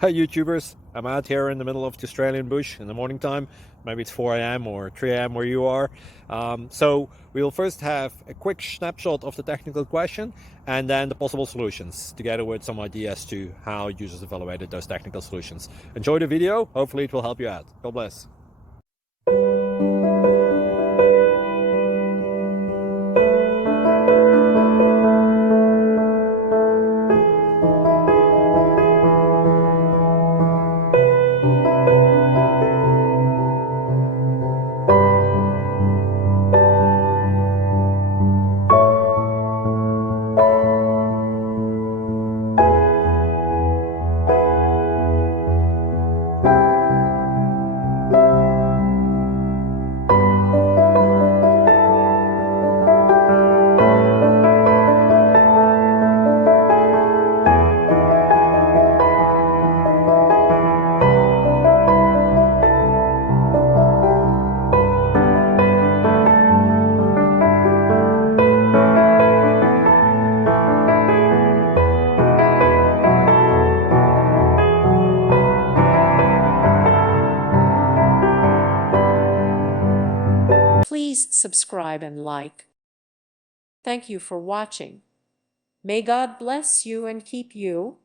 Hi YouTubers, I'm out here in the middle of the Australian bush in the morning time. Maybe it's 4 a.m. or 3 a.m. where you are. So we'll first have a quick snapshot of the technical question and then the possible solutions, together with some ideas to how users evaluated those technical solutions. Enjoy the video, hopefully it will help you out. God bless. Please subscribe and like. Thank you for watching. May God bless you and keep you.